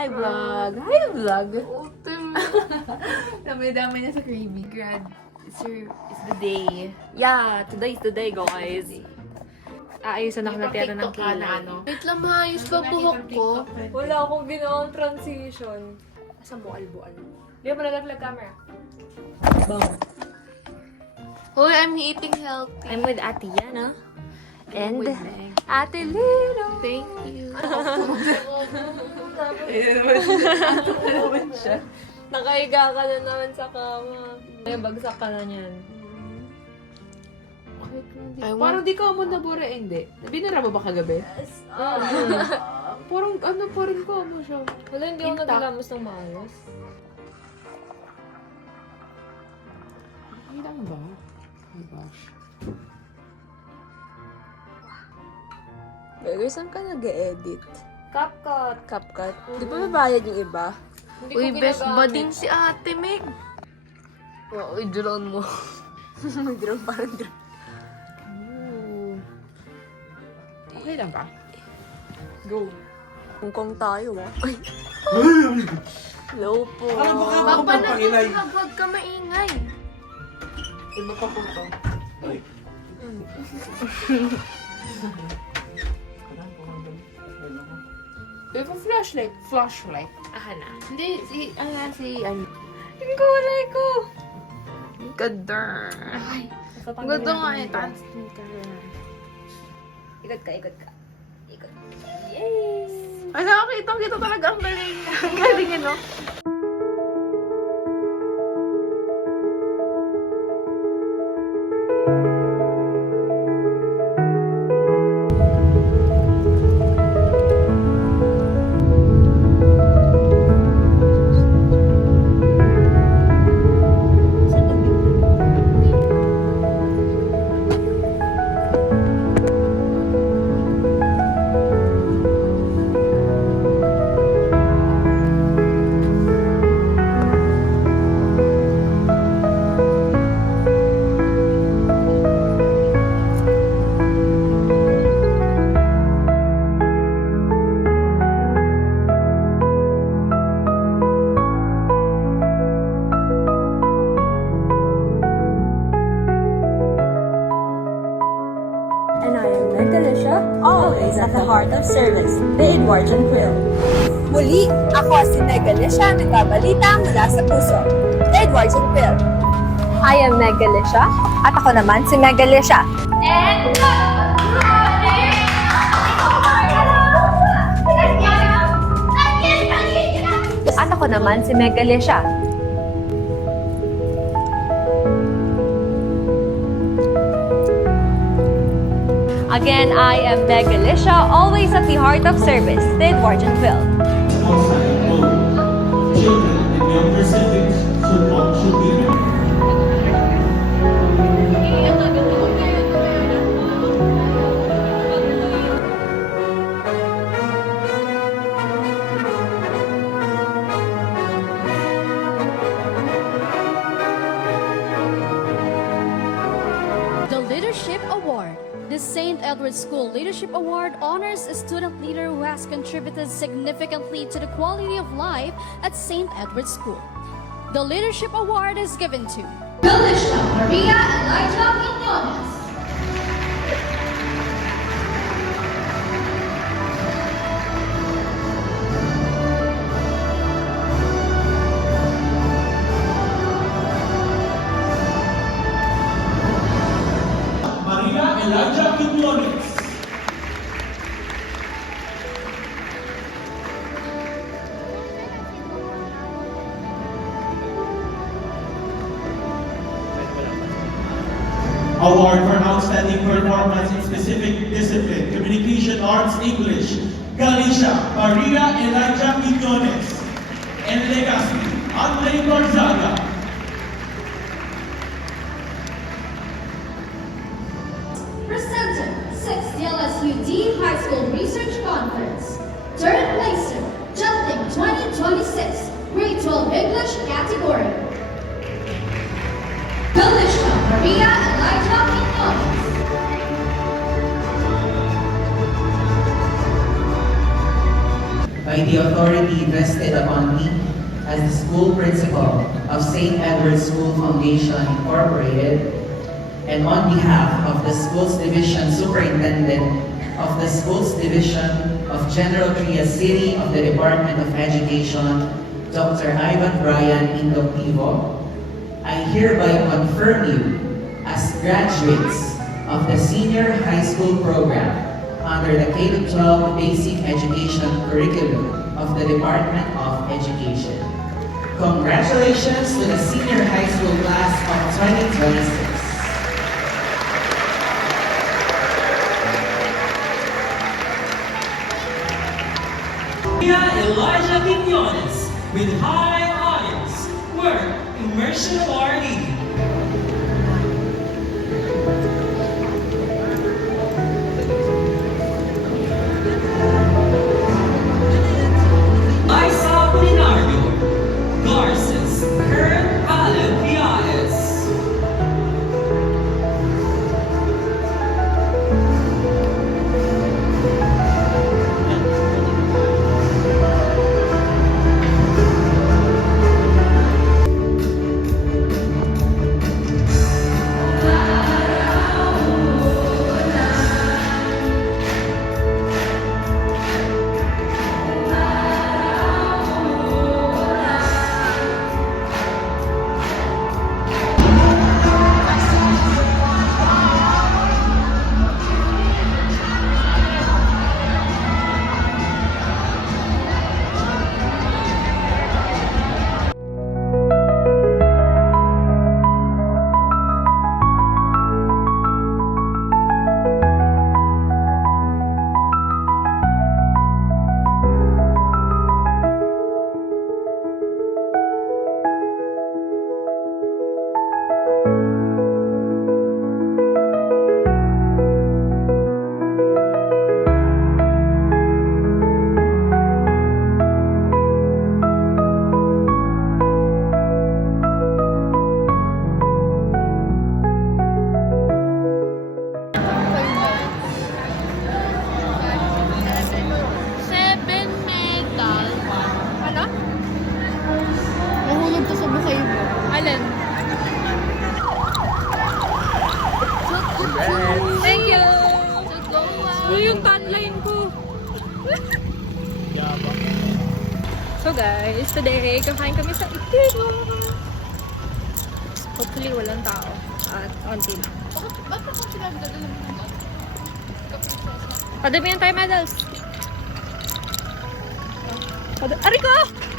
Hi, vlog! Hi, vlog! Ultim. Damay-damay niya sa creamy. It's the day. Yeah, today is the day, guys. Aayusan ako na tiyara ng kilay. Wait lang, maayos ba buhok ko? Wala akong ginawang transition. Asa bual-bual. Di mo nalaglag camera. Bang. Hoy, I'm eating healthy. I'm with Ate Yana. And with Meg. Ate Lino. Thank you. Nakahiga ka na naman sa kama. Ay, bagsak ka na niyan. Parang di ka mo nabura, hindi. Binara mo ba kagabi? Parang ano pa rin ko mo siya. Wala, hindi ako Intact. naglamos ng maayos. Nakita mo ba? Oh my gosh. Pero saan ka nag-edit? CapCut. CapCut? Di ba mabayad yung iba? Hindi Uy, ko best ginagamit. buding si Ate Meg. Oo, i-drone mo. Mag-drone, parang drone. Okay lang ba? Go. Hongkong tayo, ah. Ay. Hello po. Papa na huwag ka maingay. Iba pa po ito. Pero flashlight. Flashlight. Aha na. Hindi, si ano. Yung kulay ko. Ganda. Ay, ganda nga eh. Tansin ka. Ikot ka, ikot ka. Ikot. Yay! Ay, nakakita talaga ang galing. Ang galing, ano? And I am Meg Alicia, always at the heart of service. The Edwardian Quill. Muli, ako si Meg Alicia, nagbabalita mula sa puso. The Edwardian Quill. I am Meg Alicia, at ako naman si Meg Alicia. At ako naman si Meg Alicia. Again, I am Meg Alicia, always at the heart of service, the Edwardian Quill. Children and younger siblings should be The Leadership Award. The St. Edward's School Leadership Award honors a student leader who has contributed significantly to the quality of life at St. Edward's School. The Leadership Award is given to Galisha Maria Elijah Quinones. Maria Elijah Quinones. Award for outstanding performance in specific discipline, Communication Arts English, Galicia Maria Elijah Quinones. And Legacy, Andre Gonzaga. Presenter, 6th LSUD High School Research Conference. Third placer, Jumping 2026, Grade 12 English category. Galisha Maria Elijah Quinones. I the authority vested upon me as the school principal of St. Edward's School Foundation Incorporated, and on behalf of the Schools Division Superintendent of the Schools Division of General Trias City of the Department of Education, Dr. Ivan Brian Indoctivo, I hereby confirm you as graduates of the Senior High School Program under the K-12 Basic Education Curriculum of the Department of Education. Congratulations to the Senior High School Class of 2026. Elijah Quinones with high honors, Work Immersion Awardee. Liza Apolinario, Garces, Kurt Allen Piaez. Alin? Thank you! Uy, yung tanline ko. So guys, today, kakain kami sa Ikigo. Hopefully, walang tao. At onti lang. Ba't ako sila dadala mo ng Padamihan tayo medals. Ariko!